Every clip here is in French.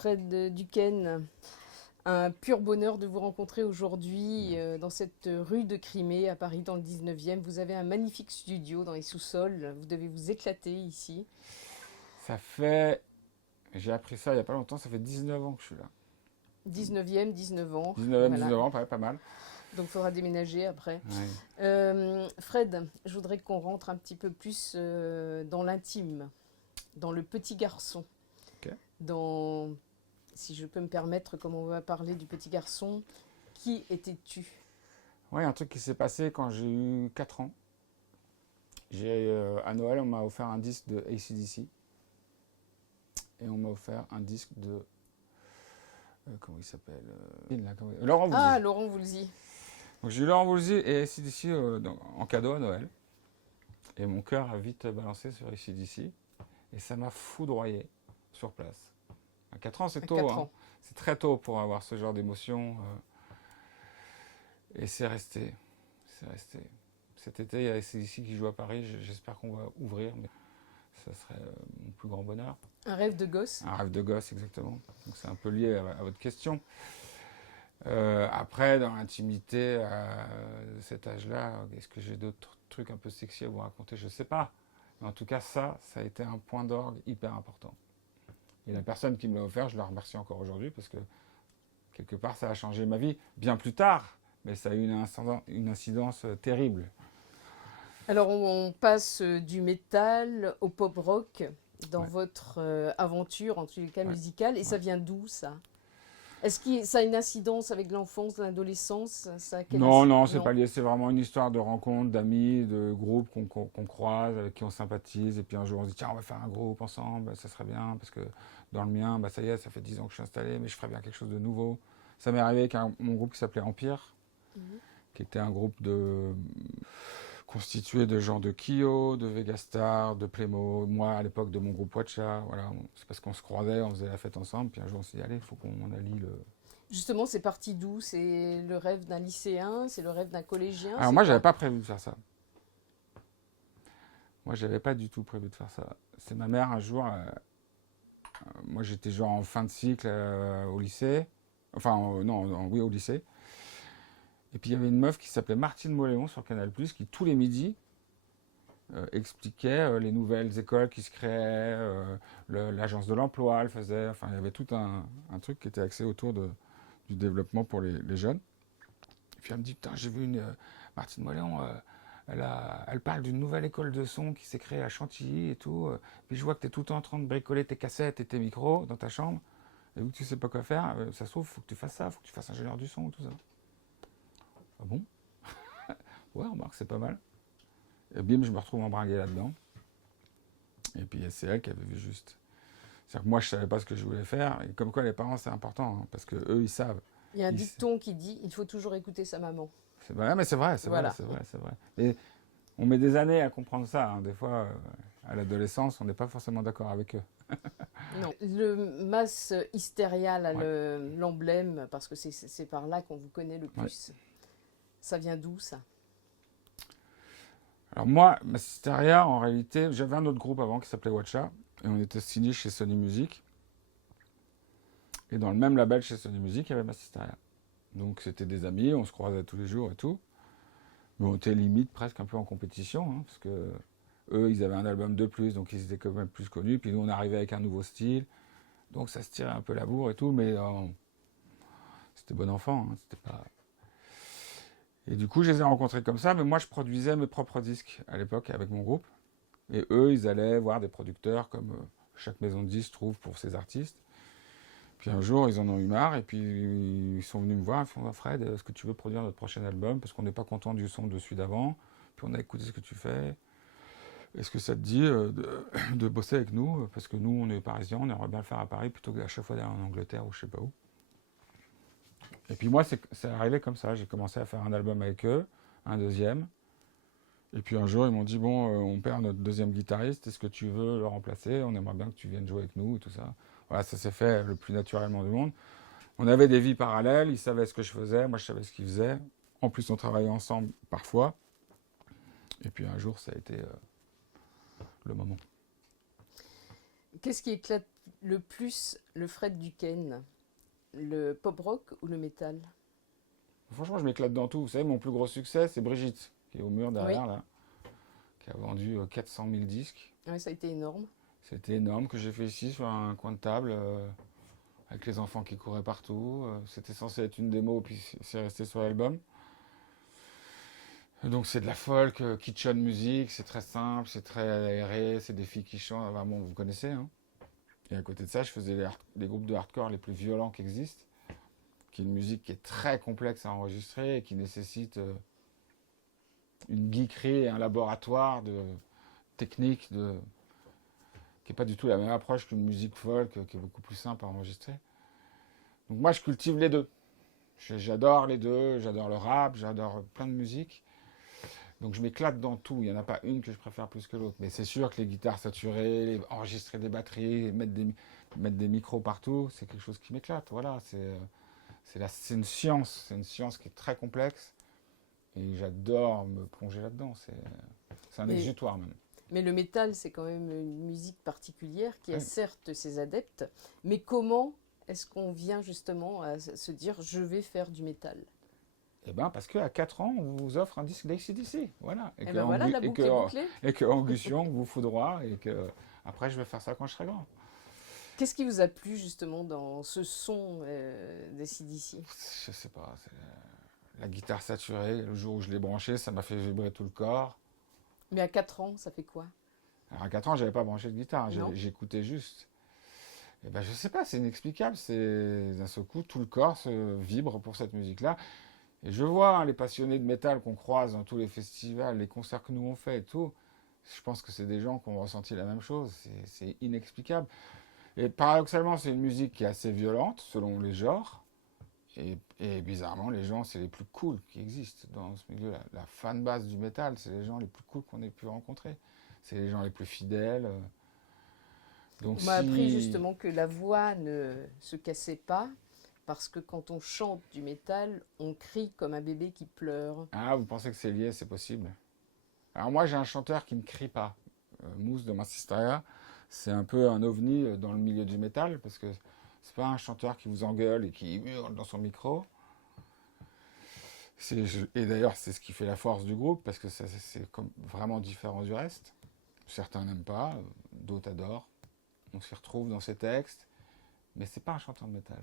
Fred Duquesne, un pur bonheur de vous rencontrer aujourd'hui dans cette rue de Crimée à Paris dans le 19e. Vous avez un magnifique studio dans les sous-sols, vous devez vous éclater ici. Ça fait, j'ai appris ça il n'y a pas longtemps, ça fait 19 ans que je suis là. 19e, 19 ans, 19e, voilà. 19 ans, pas mal. Donc il faudra déménager après. Ouais. Fred, je voudrais qu'on rentre un petit peu plus dans l'intime, dans le petit garçon, Ok. dans, si je peux me permettre, comme on va parler du petit garçon, qui étais-tu? Ouais, un truc qui s'est passé quand j'ai eu 4 ans. À Noël, on m'a offert un disque de AC/DC et on m'a offert un disque de comment il s'appelle Laurent Ah, Voulzy. Laurent Voulzy. Donc j'ai eu Laurent Voulzy et AC/DC en cadeau à Noël. Et mon cœur a vite balancé sur AC/DC et ça m'a foudroyé sur place. À 4 ans, c'est À tôt, 4 hein. ans. C'est très tôt pour avoir ce genre d'émotion. Et c'est resté. C'est resté. Cet été, il y a AC/DC qui joue à Paris. J'espère qu'on va ouvrir, mais ça serait mon plus grand bonheur. Un rêve de gosse. Un rêve de gosse, exactement. Donc c'est un peu lié à votre question. Après, dans l'intimité, à cet âge-là, est-ce que j'ai d'autres trucs un peu sexy à vous raconter? Je ne sais pas. Mais en tout cas, ça a été un point d'orgue hyper important. Et la personne qui me l'a offert, je la remercie encore aujourd'hui parce que quelque part, ça a changé ma vie. Bien plus tard, mais ça a eu une incidence terrible. Alors on passe du métal au pop rock dans Ouais. votre aventure, en tous les cas Ouais. musicale, et ça Ouais. vient d'où ça? Est-ce que ça a une incidence avec l'enfance, l'adolescence? Ça a quelle Non, non, c'est non. pas lié. C'est vraiment une histoire de rencontre, d'amis, de groupes qu'on croise, avec qui on sympathise. Et puis un jour, on se dit, tiens, on va faire un groupe ensemble, ça serait bien. Parce que dans le mien, ça y est, ça fait 10 ans que je suis installé, mais je ferais bien quelque chose de nouveau. Ça m'est arrivé avec mon groupe qui s'appelait Empire, qui était un groupe constitué de gens de Kyo, de Vegastar, de Playmo, moi à l'époque de mon groupe Watcha. Voilà, c'est parce qu'on se croisait, on faisait la fête ensemble. Puis un jour, on s'est dit, allez, il faut qu'on allie le. Justement, c'est parti d'où? C'est le rêve d'un lycéen? C'est le rêve d'un collégien? Alors C'est moi, j'avais quoi? pas prévu de faire ça. Moi, j'avais pas du tout prévu de faire ça. C'est ma mère un jour. Moi, j'étais genre en fin de cycle au lycée. Enfin, non, oui, au lycée. Et puis, il y avait une meuf qui s'appelait Martine Moléon sur Canal+, qui tous les midis expliquait les nouvelles écoles qui se créaient, l'agence de l'emploi, elle faisait. Enfin, il y avait tout un truc qui était axé autour du développement pour les jeunes. Et puis, elle me dit, putain, j'ai vu Martine Moléon. Elle parle d'une nouvelle école de son qui s'est créée à Chantilly et tout. Puis je vois que tu es tout le temps en train de bricoler tes cassettes et tes micros dans ta chambre. Et vu que tu sais pas quoi faire, ça se trouve, il faut que tu fasses ça, il faut que tu fasses ingénieur du son, tout ça. Ah bon? Ouais, remarque, c'est pas mal. Et bim, je me retrouve embringué là-dedans. Et puis c'est elle qui avait vu juste. C'est-à-dire que moi, je savais pas ce que je voulais faire. Et comme quoi, les parents, c'est important, hein, parce que eux, ils savent. Il y a un Ils- dicton qui dit il faut toujours écouter sa maman. C'est vrai, mais c'est vrai, c'est vrai, Voilà. c'est vrai, c'est vrai. Et on met des années à comprendre ça, hein. Des fois, à l'adolescence, on n'est pas forcément d'accord avec eux. Non. Le Mass Hysteria, là, Ouais. l'emblème, parce que c'est par là qu'on vous connaît le Ouais. plus. Ça vient d'où ça? Alors moi, Massisteria, en réalité, j'avais un autre groupe avant qui s'appelait Watcha, et on était signé chez Sony Music. Et dans le même label chez Sony Music, il y avait Massisteria. Donc c'était des amis, on se croisait tous les jours et tout. Mais on était limite presque un peu en compétition, hein, parce que eux, ils avaient un album de plus, donc ils étaient quand même plus connus. Puis nous, on arrivait avec un nouveau style, donc ça se tirait un peu la bourre et tout, mais c'était bon enfant, hein, c'était pas. Et du coup, je les ai rencontrés comme ça, mais moi, je produisais mes propres disques à l'époque avec mon groupe. Et eux, ils allaient voir des producteurs comme chaque maison de disques trouve pour ses artistes. Puis un jour, ils en ont eu marre et puis ils sont venus me voir. Ils font, oh, Fred, est-ce que tu veux produire notre prochain album? Parce qu'on n'est pas content du son de celui d'avant. Puis on a écouté ce que tu fais. Est-ce que ça te dit de bosser avec nous? Parce que nous, on est parisiens, on aimerait bien le faire à Paris plutôt qu'à chaque fois d'aller en Angleterre ou je sais pas où. Et puis moi, c'est arrivé comme ça. J'ai commencé à faire un album avec eux, un deuxième. Et puis un jour, ils m'ont dit, bon, on perd notre deuxième guitariste, est-ce que tu veux le remplacer? On aimerait bien que tu viennes jouer avec nous et tout ça. Voilà, ça s'est fait le plus naturellement du monde. On avait des vies parallèles, ils savaient ce que je faisais, moi je savais ce qu'ils faisaient. En plus, on travaillait ensemble parfois. Et puis un jour, ça a été le moment. Qu'est-ce qui éclate le plus le Fred Duquesne, le pop rock ou le métal? Franchement, je m'éclate dans tout. Vous savez, mon plus gros succès, c'est Brigitte, qui est au mur Oui, derrière, là, qui a vendu 400 000 disques. ouais, ça a été énorme. C'était énorme, que j'ai fait ici sur un coin de table, avec les enfants qui couraient partout. C'était censé être une démo, puis c'est resté sur l'album. Donc c'est de la folk, kitchen music, c'est très simple, c'est très aéré, c'est des filles qui chantent. Enfin, bon, vous connaissez, hein. Et à côté de ça, je faisais les groupes de hardcore les plus violents qui existent, qui est une musique qui est très complexe à enregistrer et qui nécessite une geekerie et un laboratoire de technique qui n'est pas du tout la même approche qu'une musique folk qui est beaucoup plus simple à enregistrer. Donc moi, je cultive les deux. J'adore les deux, j'adore le rap, j'adore plein de musiques. Donc je m'éclate dans tout. Il n'y en a pas une que je préfère plus que l'autre. Mais c'est sûr que les guitares saturées, enregistrer des batteries, mettre des micros partout, c'est quelque chose qui m'éclate. Voilà, c'est une science. C'est une science qui est très complexe. Et j'adore me plonger là-dedans. C'est un Mais, exutoire même. mais le métal, c'est quand même une musique particulière qui a Oui. certes ses adeptes, mais comment est-ce qu'on vient justement à se dire je vais faire du métal? Eh bien, parce qu'à 4 ans, on vous offre un disque d'ACDC. Voilà. Eh ben voilà, la boucle est bouclée. Et que Angus Young vous foudroie. Et que après, je vais faire ça quand je serai grand. Qu'est-ce qui vous a plu justement dans ce son d'ACDC? Je sais pas. C'est la guitare saturée. Le jour où je l'ai branché, ça m'a fait vibrer tout le corps. Mais à 4 ans, ça fait quoi? Alors, à 4 ans, j'avais pas branché de guitare. Non? J'écoutais juste. Et ben, je sais pas, c'est inexplicable. C'est d'un seul coup, tout le corps se vibre pour cette musique-là. Et je vois hein, les passionnés de métal qu'on croise dans tous les festivals, les concerts que nous on fait et tout. Je pense que c'est des gens qui ont ressenti la même chose. C'est inexplicable. Et paradoxalement, c'est une musique qui est assez violente selon les genres. Et bizarrement, les gens, c'est les plus cool qui existent dans ce milieu-là. La fanbase du métal, c'est les gens les plus cool qu'on ait pu rencontrer. C'est les gens les plus fidèles. Donc On m'a appris si... justement que la voix ne se cassait pas parce que quand on chante du métal, on crie comme un bébé qui pleure. Ah, vous pensez que c'est lié, c'est possible. Alors moi, j'ai un chanteur qui ne crie pas. Mousse de Massisteria, c'est un peu un ovni dans le milieu du métal parce que c'est pas un chanteur qui vous engueule et qui hurle dans son micro. Et d'ailleurs, c'est ce qui fait la force du groupe parce que c'est vraiment différent du reste. Certains n'aiment pas, d'autres adorent. On s'y retrouve dans ses textes, mais c'est pas un chanteur de métal.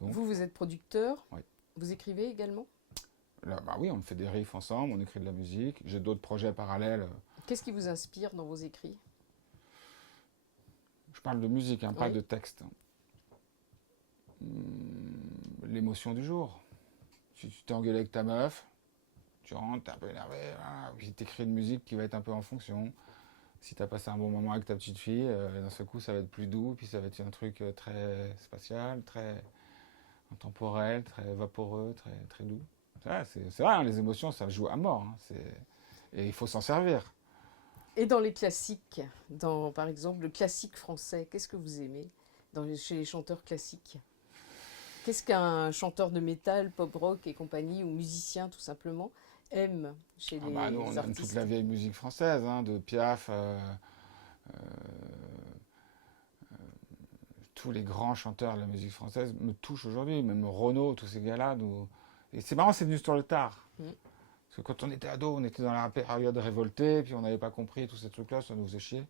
Donc, Vous êtes producteur, oui. vous écrivez également? Là, bah oui, on fait des riffs ensemble, on écrit de la musique. J'ai d'autres projets parallèles. Qu'est-ce qui vous inspire dans vos écrits? Je parle de musique, hein, pas Oui. de texte. L'émotion du jour. Si tu t'es engueulé avec ta meuf, tu rentres, t'es un peu énervé, voilà, puis t'écris une musique qui va être un peu en fonction. Si t'as passé un bon moment avec ta petite fille, d'un seul coup ça va être plus doux, puis ça va être un truc très spatial, très intemporel, très vaporeux, très doux. C'est vrai, hein, les émotions ça joue à mort. Hein, et il faut s'en servir. Et dans les classiques, dans par exemple le classique français, qu'est-ce que vous aimez chez les chanteurs classiques? Qu'est-ce qu'un chanteur de métal, pop rock et compagnie, ou musicien tout simplement, aime chez Ah bah, nous on les aime toute artistes? la vieille musique française, hein, de Piaf, euh, tous les grands chanteurs de la musique française me touchent aujourd'hui, même Renaud, tous ces gars-là. Et c'est marrant, c'est venu sur le tard. Mm. Parce que quand on était ado, on était dans la période révoltée, puis on n'avait pas compris tous ces trucs-là, ça nous faisait chier.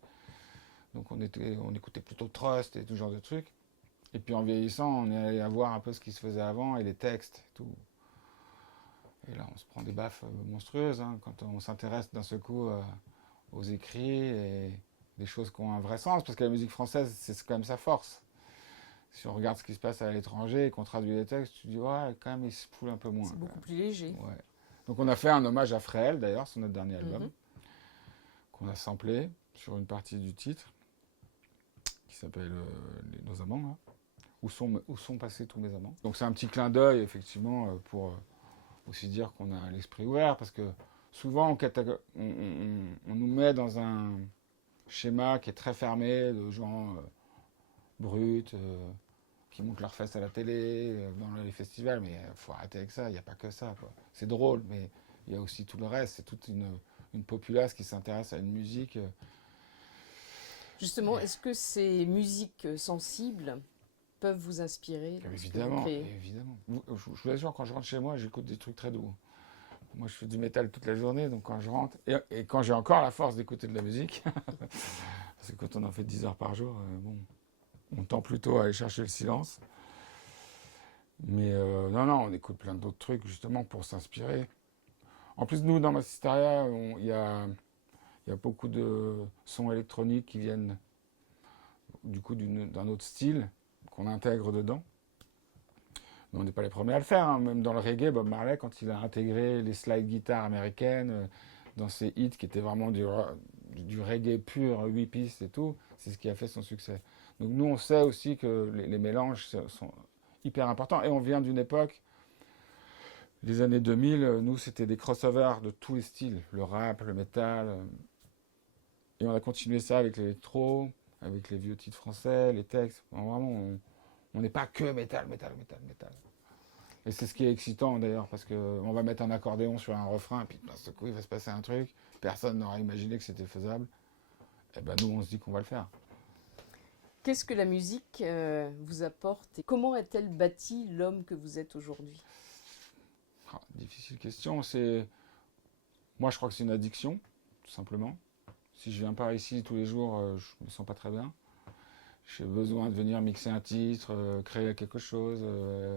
Donc on écoutait plutôt Trust et tout genre de trucs. Et puis en vieillissant, on est allé voir un peu ce qui se faisait avant et les textes et tout. Et là, on se prend des baffes monstrueuses hein, quand on s'intéresse d'un seul coup aux écrits et des choses qui ont un vrai sens, parce que la musique française, c'est quand même sa force. Si on regarde ce qui se passe à l'étranger et qu'on traduit les textes, tu dis ouais, quand même, il se fout un peu moins. C'est beaucoup plus léger. Ouais. Donc on a fait un hommage à Fréhel, d'ailleurs, sur notre dernier album, Mhm. qu'on a samplé sur une partie du titre, qui s'appelle Nos amants, là. Où sont passés tous mes amants. Donc c'est un petit clin d'œil, effectivement, pour aussi dire qu'on a l'esprit ouvert, parce que souvent on nous met dans un schéma qui est très fermé, de gens bruts, qui montent leurs fesses à la télé, dans les festivals, mais il faut arrêter avec ça, il n'y a pas que ça. C'est drôle, mais il y a aussi tout le reste, c'est toute une populace qui s'intéresse à une musique Justement, est-ce que ces musiques sensibles peuvent vous inspirer lorsque vous Évidemment, créez? évidemment. Je vous assure, quand je rentre chez moi, j'écoute des trucs très doux. Moi, je fais du métal toute la journée, donc quand je rentre, et quand j'ai encore la force d'écouter de la musique, parce que quand on en fait 10 heures par jour, bon, on tend plutôt à aller chercher le silence. Mais non, non, on écoute plein d'autres trucs justement pour s'inspirer. En plus, nous, dans Massisteria, il y a beaucoup de sons électroniques qui viennent du coup d'un autre style qu'on intègre dedans. Mais on n'est pas les premiers à le faire, hein. Même dans le reggae, Bob Marley, quand il a intégré les slide guitares américaines dans ses hits qui étaient vraiment du reggae pur, 8 pistes et tout, c'est ce qui a fait son succès. Donc nous, on sait aussi que les mélanges sont hyper importants. Et on vient d'une époque, les années 2000, nous, c'était des crossovers de tous les styles, le rap, le métal. Et on a continué ça avec l'électro, avec les vieux titres français, les textes. Vraiment, on n'est pas que métal, métal, métal, métal. Et c'est ce qui est excitant d'ailleurs, parce qu'on va mettre un accordéon sur un refrain, et puis d'un seul coup, il va se passer un truc. Personne n'aurait imaginé que c'était faisable. Et ben nous, on se dit qu'on va le faire. Qu'est-ce que la musique vous apporte et comment a-t-elle bâti l'homme que vous êtes aujourd'hui? Ah, difficile question. Moi, je crois que c'est une addiction, tout simplement. Si je viens pas ici tous les jours, je me sens pas très bien. J'ai besoin de venir mixer un titre, créer quelque chose,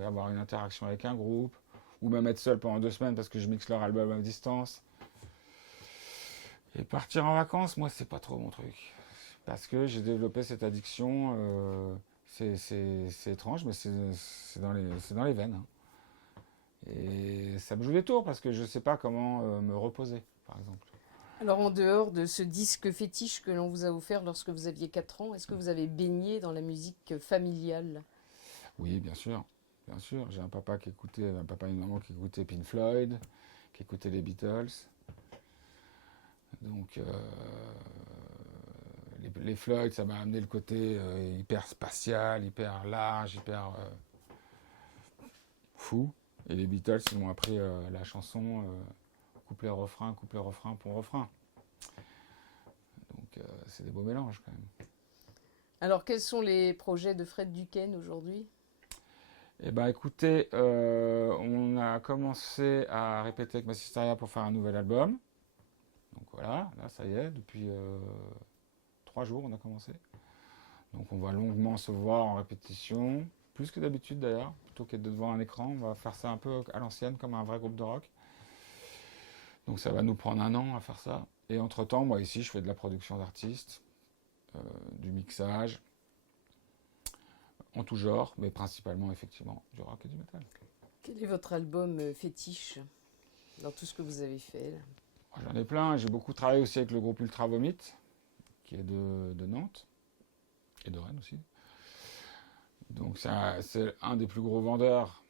avoir une interaction avec un groupe, ou même être seul pendant 2 semaines parce que je mixe leur album à distance. Et partir en vacances, moi, c'est pas trop mon truc. Parce que j'ai développé cette addiction. C'est étrange, mais c'est dans les veines, hein. Et ça me joue des tours parce que je sais pas comment me reposer, par exemple. Alors en dehors de ce disque fétiche que l'on vous a offert lorsque vous aviez 4 ans, est-ce que vous avez baigné dans la musique familiale? Oui, bien sûr. Bien sûr. J'ai un papa un papa et une maman qui écoutaient Pink Floyd, qui écoutaient les Beatles. Donc, les Floyd, ça m'a amené le côté hyper spatial, hyper large, hyper fou. Et les Beatles, ils m'ont appris la chanson couplet, refrain, pour refrain. Donc, c'est des beaux mélanges quand même. Alors quels sont les projets de Fred Duquesne aujourd'hui? Eh ben, écoutez, on a commencé à répéter avec Massisteria pour faire un nouvel album. Donc voilà, là ça y est, depuis 3 jours on a commencé. Donc on va longuement se voir en répétition, plus que d'habitude d'ailleurs, plutôt que d'être devant un écran, on va faire ça un peu à l'ancienne comme un vrai groupe de rock. Donc ça va nous prendre un an à faire ça. Et entre-temps, moi ici, je fais de la production d'artistes, du mixage, en tout genre, mais principalement effectivement du rock et du métal. Quel est votre album fétiche dans tout ce que vous avez fait là? J'en ai plein, j'ai beaucoup travaillé aussi avec le groupe Ultra Vomit, qui est de Nantes, et de Rennes aussi. Donc c'est un des plus gros vendeurs,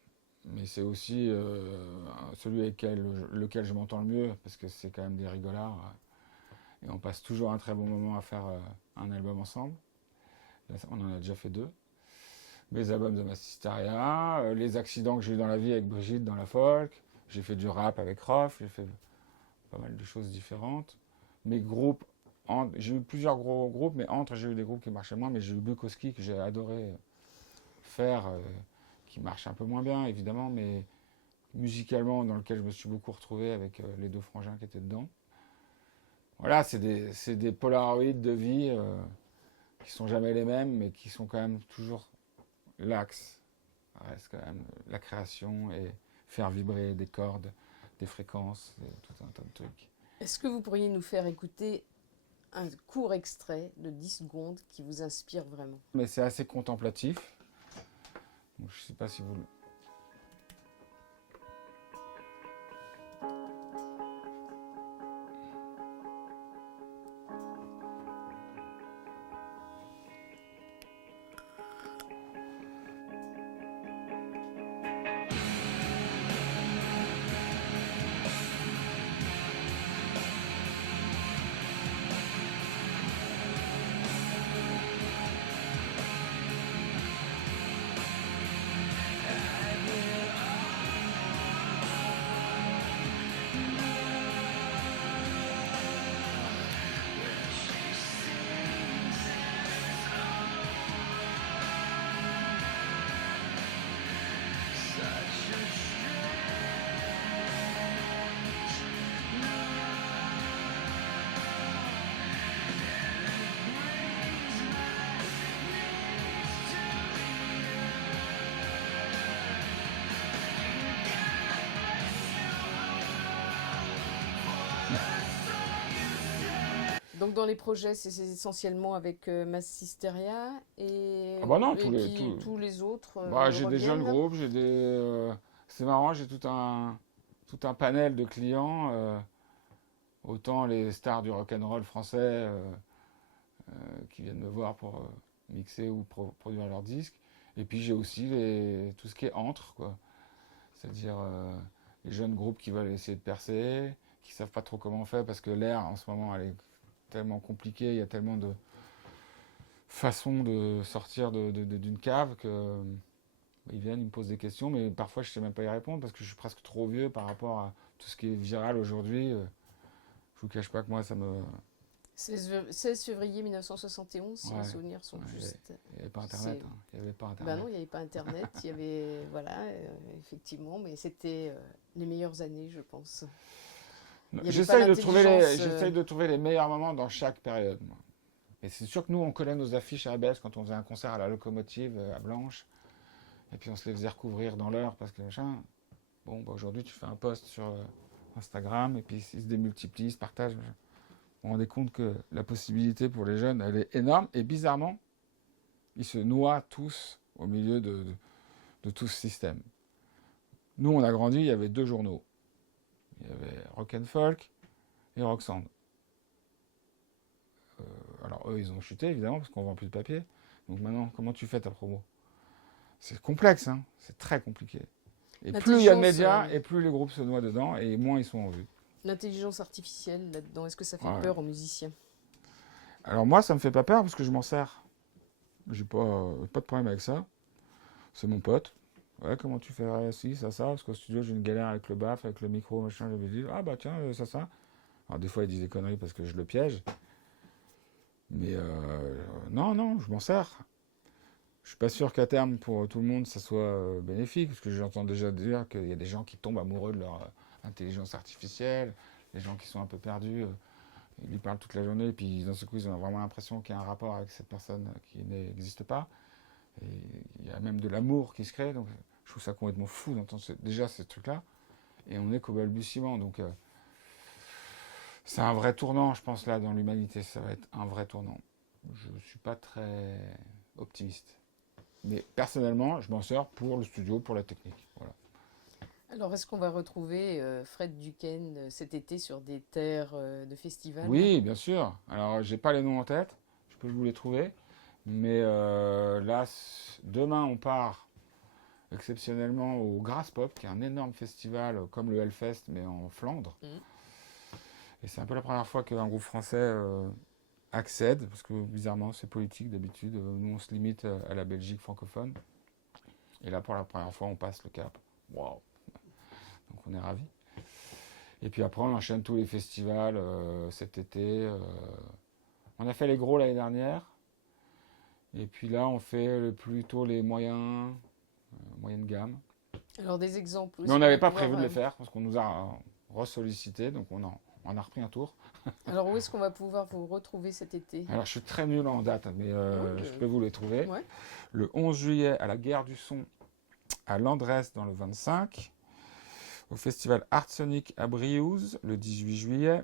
mais c'est aussi celui avec lequel je m'entends le mieux, parce que c'est quand même des rigolards, et on passe toujours un très bon moment à faire un album ensemble. Là, on en a déjà fait 2. Mes albums de Massisteria, les accidents que j'ai eu dans la vie avec Brigitte dans la folk, j'ai fait du rap avec Rof, j'ai fait pas mal de choses différentes. Mes groupes, j'ai eu plusieurs gros groupes, mais j'ai eu des groupes qui marchaient moins, mais j'ai eu Bukowski que j'ai adoré faire, qui marche un peu moins bien évidemment, mais musicalement dans lequel je me suis beaucoup retrouvé avec les 2 frangins qui étaient dedans. Voilà, c'est des polaroïdes de vie qui sont jamais les mêmes, mais qui sont quand même toujours l'axe. Reste quand même la création et faire vibrer des cordes, des fréquences, tout un tas de trucs. Est-ce que vous pourriez nous faire écouter un court extrait de 10 secondes qui vous inspire vraiment? Mais c'est assez contemplatif. Donc, je ne sais pas si vous... Donc dans les projets, c'est essentiellement avec Massisteria Ah bah non, et puis tous les autres bah, j'ai des jeunes reviennent. groupes, c'est marrant, j'ai tout un panel de clients, autant les stars du rock'n'roll français qui viennent me voir pour mixer ou produire leurs disques. Et puis j'ai aussi tout ce qui est entre, quoi. C'est-à-dire les jeunes groupes qui veulent essayer de percer, qui savent pas trop comment on fait parce que l'air en ce moment elle est tellement compliquée, il y a tellement de façons de sortir d'une cave que ils viennent, ils me posent des questions, mais parfois je sais même pas y répondre parce que je suis presque trop vieux par rapport à tout ce qui est viral aujourd'hui. Je vous cache pas que moi ça me... 16 février 1971, si mes Ouais, souvenirs sont ouais, justes. il n'y avait pas Internet. C'est... Hein. Il y avait pas Ben Internet. non, il n'y avait pas Internet, il y avait... Voilà, effectivement, mais c'était les meilleures années, je pense. Il n'y avait pas l'intelligence... J'essaye de trouver les meilleurs moments dans chaque période. Moi. Et c'est sûr que nous, on collait nos affiches à ABS quand on faisait un concert à la Locomotive à Blanche. Et puis on se les faisait recouvrir dans l'heure parce que machin. Bon, bah, aujourd'hui, tu fais un post sur Instagram et puis ils se démultiplient, ils se partagent. Machin. On rendait compte que la possibilité pour les jeunes, elle est énorme. Et bizarrement, ils se noient tous au milieu de tout ce système. Nous, on a grandi, il y avait 2 journaux. Il y avait Rock and Folk et Rock Sound. Alors eux, ils ont chuté, évidemment, parce qu'on vend plus de papier. Donc maintenant, comment tu fais ta promo? C'est complexe, hein, c'est très compliqué. Et plus il y a de médias, et plus les groupes se noient dedans, et moins ils sont en vue. L'intelligence artificielle là-dedans, est-ce que ça fait Ouais. peur aux musiciens? Alors moi, ça me fait pas peur parce que je m'en sers. J'ai pas de problème avec ça. C'est mon pote. Ouais, comment tu fais ci, ça, parce qu'au studio, j'ai une galère avec le BAF, avec le micro, machin. J'avais dit, ah bah tiens, ça. Alors des fois, il dit des conneries parce que je le piège. Mais non, je m'en sers. Je suis pas sûr qu'à terme, pour tout le monde, ça soit bénéfique, parce que j'entends déjà dire qu'il y a des gens qui tombent amoureux de leur intelligence artificielle, les gens qui sont un peu perdus, ils lui parlent toute la journée, et puis d'un seul coup, ils ont vraiment l'impression qu'il y a un rapport avec cette personne qui n'existe pas. Et il y a même de l'amour qui se crée, donc je trouve ça complètement fou d'entendre déjà ces trucs-là. Et on est qu'au balbutiement, donc c'est un vrai tournant, je pense, là, dans l'humanité. Ça va être un vrai tournant. Je ne suis pas très optimiste. Mais personnellement, je m'en sers pour le studio, pour la technique. Voilà. Alors, est-ce qu'on va retrouver Fred Duquesne cet été sur des terres de festival? Oui, bien sûr. Alors, j'ai pas les noms en tête. Je peux vous les trouver. Mais là, demain, on part exceptionnellement au Grass Pop, qui est un énorme festival comme le Hellfest, mais en Flandre. Mmh. Et c'est un peu la première fois qu'un groupe français accède, parce que bizarrement, c'est politique d'habitude. Nous, on se limite à la Belgique francophone. Et là, pour la première fois, on passe le cap. Waouh! Donc, on est ravis. Et puis après, on enchaîne tous les festivals cet été. On a fait les gros l'année dernière. Et puis là, on fait plutôt les moyenne gamme. Alors, des exemples aussi. Mais on n'avait pas prévu de les faire, parce qu'on nous a ressollicité, donc on a repris un tour. Alors, où est-ce qu'on va pouvoir vous retrouver cet été? Alors, je suis très nul en date, mais je peux vous les trouver. Ouais. Le 11 juillet, à la Gare du Son, à Landress, dans le 25. Au festival Art Sonic à Briouze, le 18 juillet.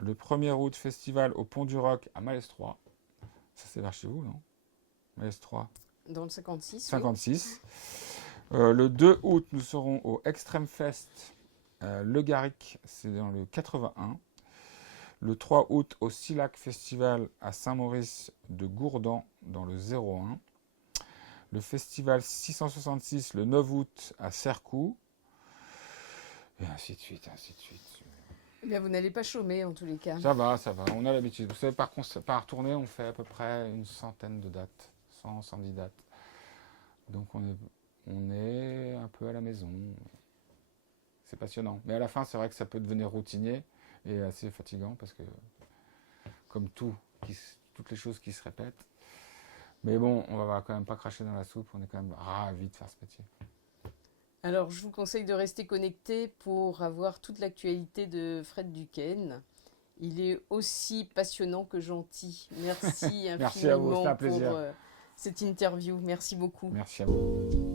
Le 1er août, festival au Pont du Roc à Malestroit. Ça, c'est vers chez vous, non? Malestroit. Dans le 56. 56. Oui. Le 2 août, nous serons au Extreme Fest Le Garrick, c'est dans le 81. Le 3 août, au Silac Festival à Saint-Maurice de Gourdan, dans le 01. Le festival 666, le 9 août, à Cercoux. Et ainsi de suite, ainsi de suite. Eh bien, vous n'allez pas chômer, en tous les cas. Ça va, on a l'habitude. Vous savez, par tournée, on fait à peu près une centaine de dates. 110 dates. Donc on est un peu à la maison. C'est passionnant. Mais à la fin, c'est vrai que ça peut devenir routinier et assez fatigant parce que, comme toutes les choses qui se répètent. Mais bon, on va quand même pas cracher dans la soupe. On est quand même ravis de faire ce métier. Alors, je vous conseille de rester connecté pour avoir toute l'actualité de Fred Duquesne. Il est aussi passionnant que gentil. Merci Merci à vous, infiniment c'était un plaisir. pour cette interview. Merci beaucoup. Merci à vous.